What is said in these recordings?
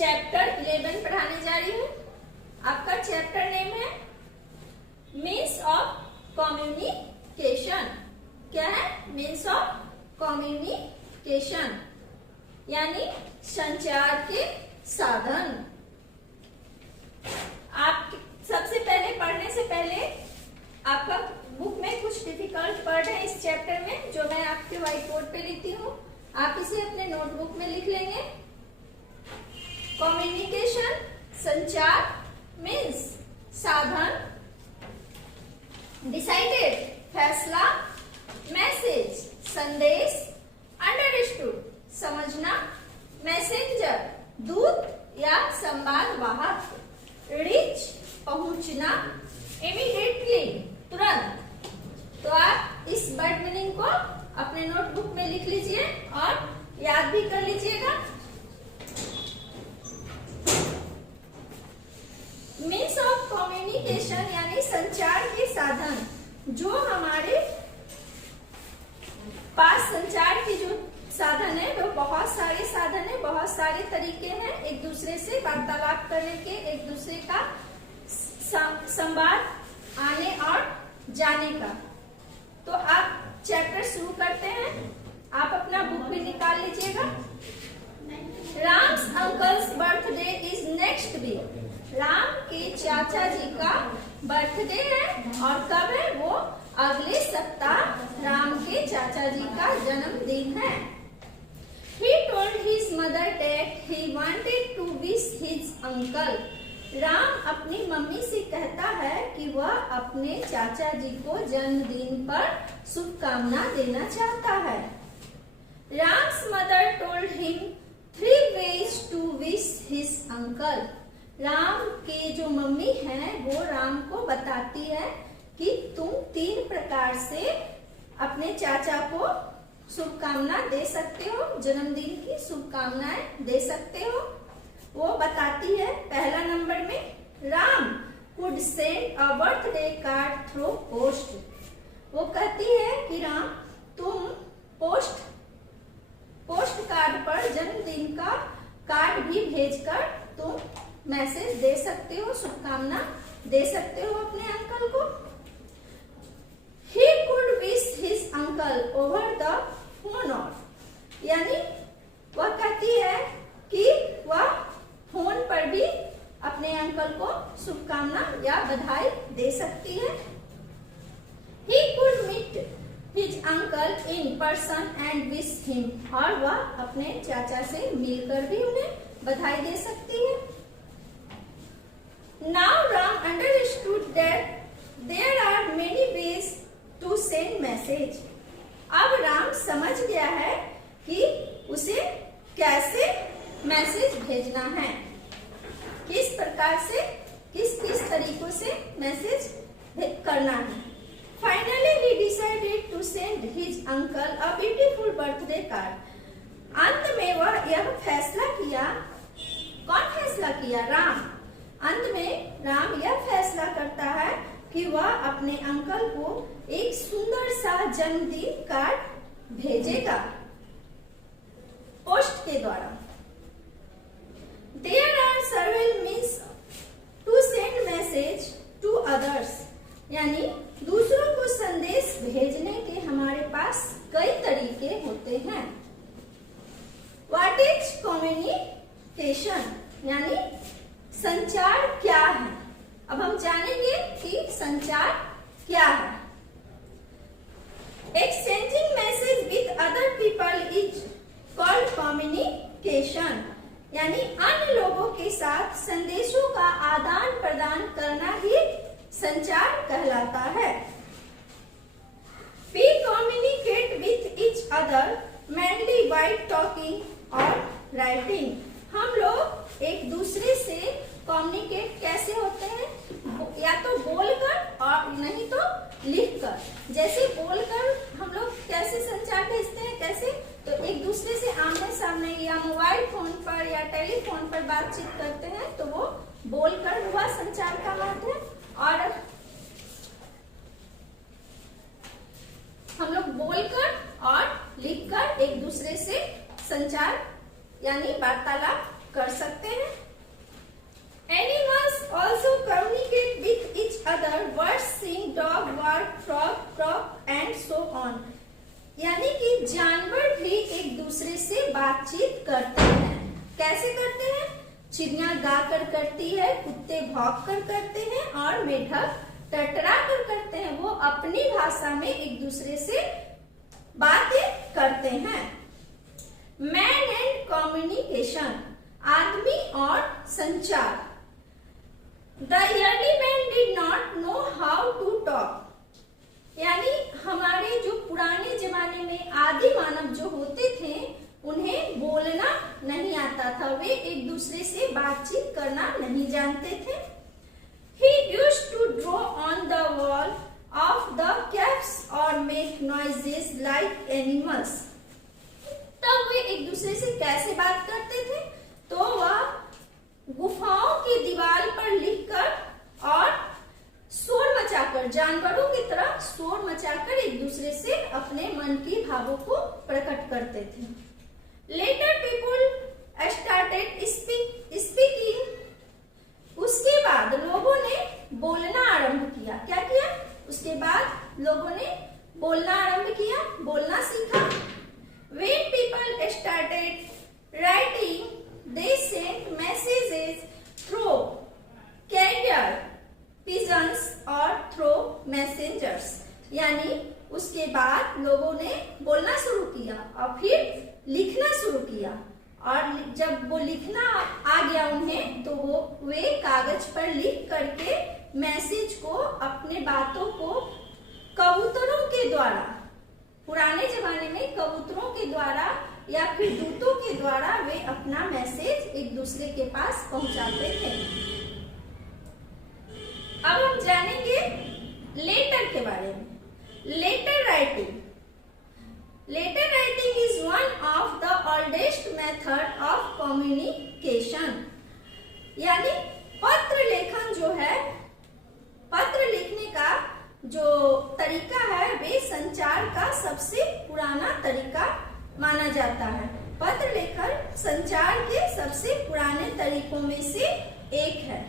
Chapter 11 पढ़ाने जा रही हूँ। आपका चैप्टर नेम है मीन्स ऑफ कम्युनिकेशन। क्या है? मीन्स ऑफ कम्युनिकेशन यानी संचार के साधन। आप सबसे पहले पढ़ने से पहले आपका बुक में कुछ डिफिकल्ट वर्ड है इस चैप्टर में, जो मैं आपके व्हाइट बोर्ड पे लिखती हूँ। आप इसे अपने नोटबुक में लिख लेंगे। कम्युनिकेशन संचार मीन्स साधन, डिसाइडेड फैसला, मैसेज संदेश, अंडरस्टूड समझना, मैसेंजर दूत या संवाद वाहक, रीच पहुंचना, इमीडिएटली तुरंत। तो आप इस वर्ड मीनिंग को अपने नोटबुक में लिख लीजिए और याद भी कर लीजिएगा। मीन्स ऑफ कम्युनिकेशन यानी संचार के साधन। जो हमारे पास संचार के जो साधन है वो बहुत सारे साधन है, बहुत सारे तरीके हैं एक दूसरे से वार्तालाप करने के, एक दूसरे का संवाद आने और जाने का। तो आप चैप्टर शुरू करते हैं। आप अपना बुक भी निकाल लीजिएगा। Ram's uncle's birthday is next week. Ram के चाचा जी का बर्थडे है और कब है? वो अगले सप्ताह राम के चाचा जी का जन्मदिन है। He told his mother that he wanted to wish his uncle. Ram अपनी मम्मी से कहता है कि वह अपने चाचा जी को जन्मदिन पर शुभकामना देना चाहता है। Ram's mother told him 3 ways to wish his uncle. Ram के जो मम्मी है वो राम को बताती है कि तुम 3 प्रकार से अपने चाचा को शुभकामना दे सकते हो, जन्मदिन की शुभकामनाएं दे सकते हो। वो बताती है पहला नंबर में Ram could send a birthday card through post. वो कहती है कि राम तुम पोस्ट कार्ड पर जन्मदिन का कार्ड भी भेजकर तुम मैसेज दे सकते हो, शुभकामना दे सकते हो अपने अंकल को। He could wish his uncle over the phone off। यानी वह कहती है कि वह फोन पर भी अपने अंकल को शुभकामना या बधाई दे सकती है। He could meet his uncle in person and wish him। और वह अपने चाचा से मिलकर भी उन्हें बधाई दे सकती है। Now Ram understood that there are many ways to send message। अब राम समझ गया है कि उसे कैसे मैसेज भेजना है, किस प्रकार से, किस तरीकों से मैसेज करना है। Finally he decided to send his uncle a beautiful birthday card। अंत में वह यह फैसला किया। कौन फैसला किया? राम। अंत में राम यह फैसला करता है कि वह अपने अंकल को एक सुंदर सा जन्मदिन कार्ड भेजेगा पोस्ट के द्वारा। There are several means to send message to others। यानी दूसरों को संदेश भेजने के हमारे पास कई तरीके होते हैं। What is communication? यानी संचार क्या है? अब हम जानेंगे कि संचार क्या है। Exchanging message with other people is called communication। यानी अन्य लोगों के साथ संदेशों का आदान प्रदान करना ही संचार कहलाता है। We communicate with each other mainly by talking or writing। हम लोग एक दूसरे से कम्युनिकेट कैसे होते हैं? या तो बोलकर और नहीं तो लिखकर। जैसे बोलकर हम लोग कैसे संचार भेजते हैं, कैसे? तो एक दूसरे से आमने सामने या मोबाइल फोन पर या टेलीफोन पर बातचीत करते हैं, तो वो बोलकर हुआ संचार का माध्यम। और हम लोग बोलकर और लिखकर एक दूसरे से संचार यानी वार्तालाप कर सकते हैं। Animals also communicate with each other. Birds sing, dog bark, frog croak and so on. यानी कि जानवर भी एक दूसरे से बातचीत करते हैं। कैसे करते हैं? चिड़िया गाकर करती है, कुत्ते भौंक कर करते हैं और मेढक टटरा कर करते हैं। वो अपनी भाषा में एक दूसरे से बातें करते हैं। मैन एंड कम्युनिकेशन, आदमी और संचार। The early man did not know how to talk. यानी हमारे जो पुराने जमाने में आदि मानव जो होते थे उन्हें बोलना नहीं आता था, वे एक दूसरे से बातचीत करना नहीं जानते थे। He used to draw on the wall of the caves or make noises like animals. तब वे एक दूसरे से कैसे बात करते थे? तो वह गुफाओं की दीवार पर लिखकर और शोर मचाकर, जानवरों की तरह शोर मचाकर एक दूसरे से अपने मन की भावों को प्रकट करते थे। Later people started speaking. उसके बाद लोगों ने बोलना आरंभ किया। क्या किया? उसके बाद लोगों ने बोलना आरंभ किया, बोलना सीखा। When people started writing, they sent messages through carrier pigeons और through messengers. यानी उसके बाद लोगों ने बोलना शुरू किया और फिर लिखना शुरू किया, और जब वो लिखना आ गया उन्हें तो वे कागज पर लिख करके मैसेज को, अपने बातों को कबूतरों के द्वारा, पुराने जमाने में कबूतरों के द्वारा या फिर दूतों के द्वारा वे अपना मैसेज एक दूसरे के पास पहुंचाते थे। अब हम जानेंगे लेटर के बारे में। Letter writing. Letter writing is one of the oldest method of communication. यानी पत्र लेखन जो है, पत्र लिखने का जो तरीका है वे संचार का सबसे पुराना तरीका माना जाता है। पत्र लेखन संचार के सबसे पुराने तरीकों में से एक है।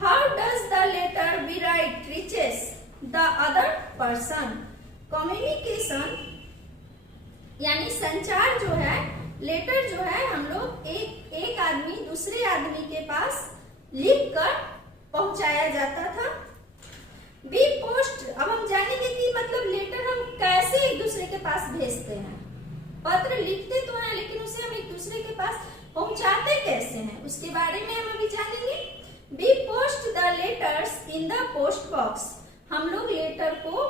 How does the letter we write reaches the other person? Communication यानी संचार जो है, लेटर जो है, हम लोग एक आदमी दूसरे आदमी के पास लिख कर पहुंचाया जाता था। By post. अब हम जानेंगे कि मतलब लेटर हम कैसे एक दूसरे के पास भेजते हैं। पत्र लिखते तो हैं लेकिन उसे हम एक दूसरे के पास पहुंचाते कैसे हैं, उसके बारे में हम अभी जानेंगे। By post the letters in the post box. हम लोग लेटर को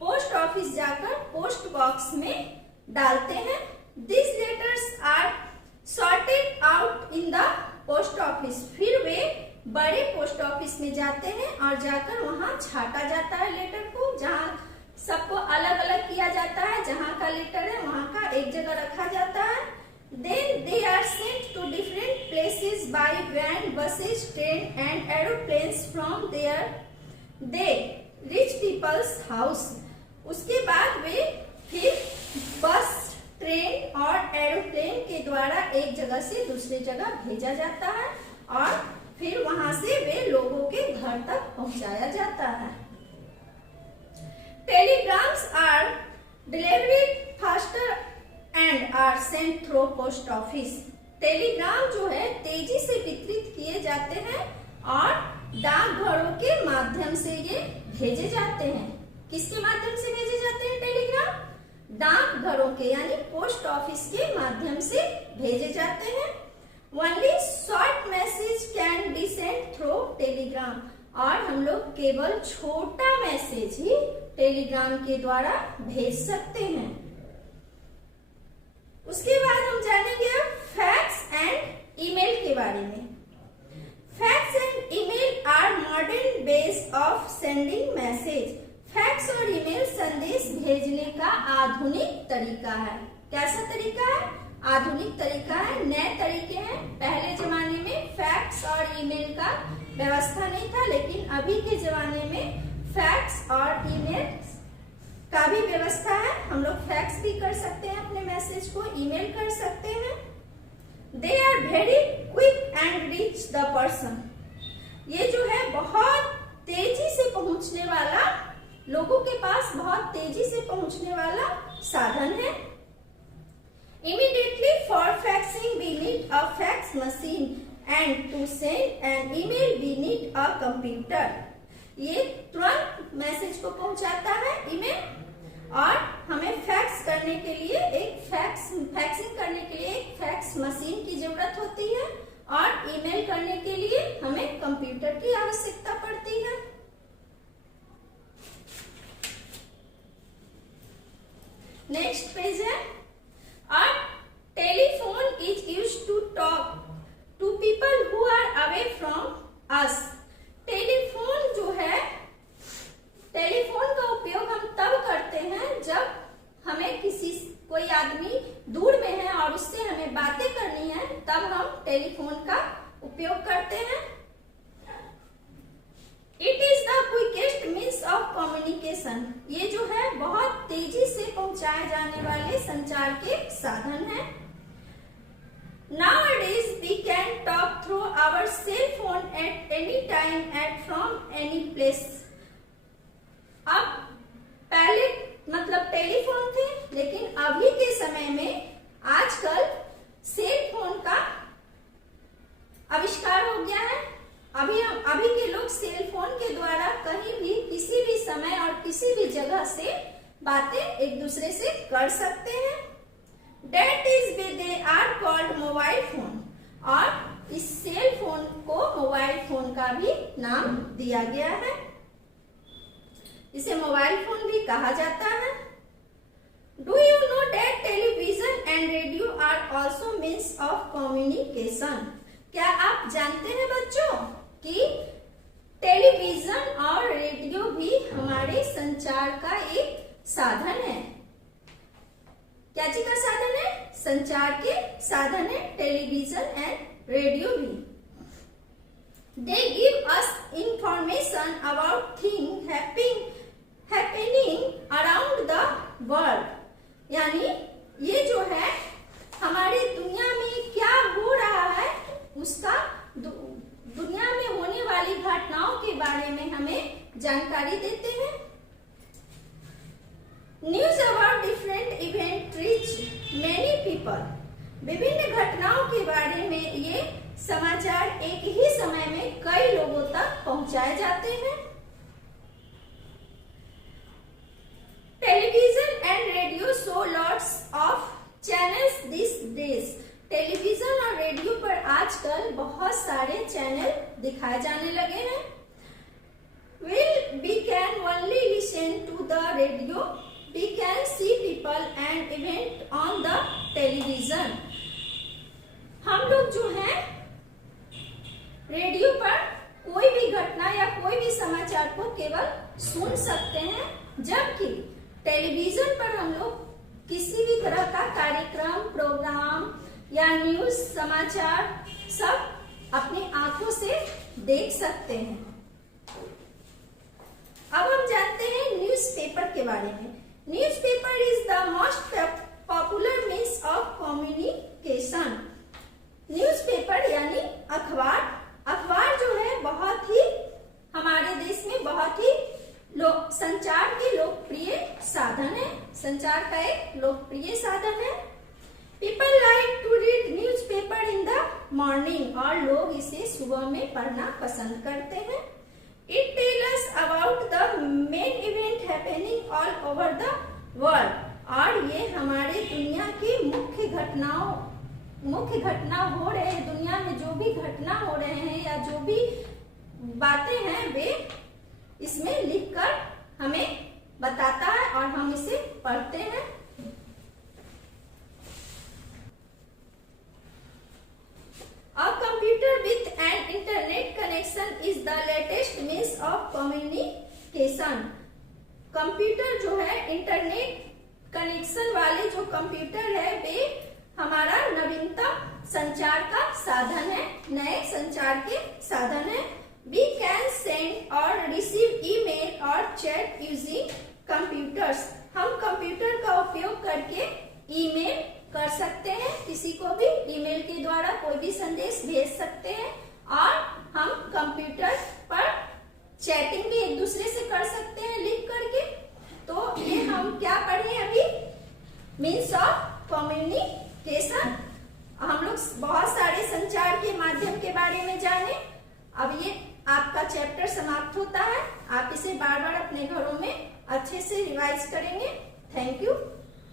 पोस्ट ऑफिस जाकर पोस्ट बॉक्स में डालते हैं। This letters are sorted out in the post office. फिर वे बड़े पोस्ट ऑफिस में जाते हैं और जाकर वहां छाटा जाता है लेटर को, जहां सबको अलग अलग किया जाता है। जहां का लेटर है वहां का एक जगह रखा जाता है। Then they are sent to different places by van, buses, train and aeroplanes. From there they reach people's house. उसके बाद वे फिर बस, ट्रेन और एरोप्लेन के द्वारा एक जगह से दूसरी जगह भेजा जाता है और फिर वहां से वे लोगों के घर तक पहुंचाया जाता है। Telegrams are delivered faster and are sent through post office. Telegram जो है तेजी से वितरित किए जाते हैं और डाकघरों के माध्यम से ये भेजे जाते हैं। किसके माध्यम से भेजे जाते हैं टेलीग्राम? डाकघरों के, यानी पोस्ट ऑफिस के माध्यम से भेजे जाते हैं। Only short message can be sent through Telegram. और हम लोग केवल छोटा मैसेज ही टेलीग्राम के द्वारा भेज सकते हैं। उसके बाद हम जानेंगे अब फैक्स एंड ईमेल के बारे में। Fax and email are modern ways of sending message. Fax और ईमेल संदेश भेजने का आधुनिक तरीका है। कैसा तरीका है? आधुनिक तरीका है, नए तरीके हैं। पहले जमाने में फैक्स और ईमेल का व्यवस्था नहीं था, लेकिन अभी के जमाने में फैक्स और ईमेल का भी व्यवस्था है। हम लोग फैक्स भी कर सकते हैं, अपने मैसेज को ईमेल कर सकते हैं। They are very quick and reach the person. ये जो है बहुत तेजी से पहुंचने वाला, लोगों के पास बहुत तेजी से पहुंचने वाला साधन है। Immediately for faxing we need a fax machine and to send an email we need a computer। ये तुरंत मैसेज को पहुंचाता है ईमेल, और हमें फैक्स करने के लिए फैक्सिंग करने के लिए एक फैक्स मशीन की जरूरत होती है, और ईमेल करने के लिए हमें कंप्यूटर की आवश्यकता पड़ती है। नेक्स्ट पेज है, a telephone is used to talk to people who are away from us। Telephone जो है, टेलीफोन का उपयोग हम तब करते हैं जब हमें कोई आदमी दूर में है और उससे हमें बातें करनी है, तब हम टेलीफोन का उपयोग करते हैं। It is the quickest means of communication. ये जो है बहुत तेजी से पहुंचाए जाने वाले संचार के साधन है। Nowadays we can talk through our cell phone at any time and from any place। अब पहले मतलब टेलीफोन थे, लेकिन अभी के समय में आजकल सेल फोन का आविष्कार हो गया है। अभी के लोग सेल फोन के द्वारा कहीं भी किसी भी समय और किसी भी जगह से बातें एक दूसरे से कर सकते हैं। That is why they are called mobile phone, और इस सेल फोन को मोबाइल फोन का भी नाम दिया गया है। इसे मोबाइल फोन भी कहा जाता है। Do you know that television and radio are also means of communication? क्या आप जानते हैं बच्चों कि टेलीविजन और रेडियो भी हमारे संचार का एक साधन है। क्या चीज का साधन है? संचार के साधन है टेलीविजन एंड रेडियो भी। They give us information about things happening around the world। यानी ये जो है हमारी दुनिया में क्या हो रहा है, उसका दुनिया में होने वाली घटनाओं के बारे में हमें जानकारी देते हैं। News about different event reach many people. विभिन्न घटनाओं के बारे में ये समाचार एक ही समय में कई लोगों तक पहुंचाए जाते हैं। Television and radio show lots of channels this days. Television और रेडियो पर आजकल बहुत सारे चैनल दिखाए जाने लगे हैं। We can only listen to the radio, we can see people and event on the television। हम लोग जो हैं रेडियो पर कोई भी घटना या कोई भी समाचार को केवल सुन सकते हैं, जबकि टेलीविजन पर हम लोग किसी भी तरह का कार्यक्रम, प्रोग्राम या न्यूज समाचार सब अपनी आंखों से देख सकते हैं। अब हम जानते हैं न्यूज़पेपर के बारे में। Newspaper is the most popular means of communication. Newspaper यानी अखबार। अखबार जो है बहुत ही हमारे देश में बहुत ही संचार के लोकप्रिय साधन है, संचार का एक लोकप्रिय साधन है। People like to read newspaper in the morning, और लोग इसे सुबह में पढ़ना पसंद करते हैं। It tell us about the main event happening all over the world, और ये हमारे दुनिया की मुख्य घटना हो रहे हैं, दुनिया में जो भी घटना हो रहे हैं या जो भी बातें हैं वे इसमें लिखकर हमें बताता है और हम इसे पढ़ते हैं। A computer with an internet connection is the latest means of communication। Computer जो है इंटरनेट कनेक्शन वाले जो कंप्यूटर है वे हमारा नवीनतम संचार का साधन है, नए संचार के साधन है। We can send और receive email और chat using computers। हम कंप्यूटर का उपयोग करके ईमेल कर सकते हैं, किसी को भी ईमेल के द्वारा कोई भी संदेश भेज सकते हैं और हम कंप्यूटर पर चैटिंग भी एक दूसरे से कर सकते हैं लिख करके। तो ये हम क्या पढ़े अभी, मीन्स ऑफ कम्युनिकेशन। हम लोग बहुत सारे संचार के माध्यम के बारे में जाने। अब ये आपका चैप्टर समाप्त होता है। आप इसे बार बार अपने घरों में अच्छे से रिवाइज करेंगे। Thank you.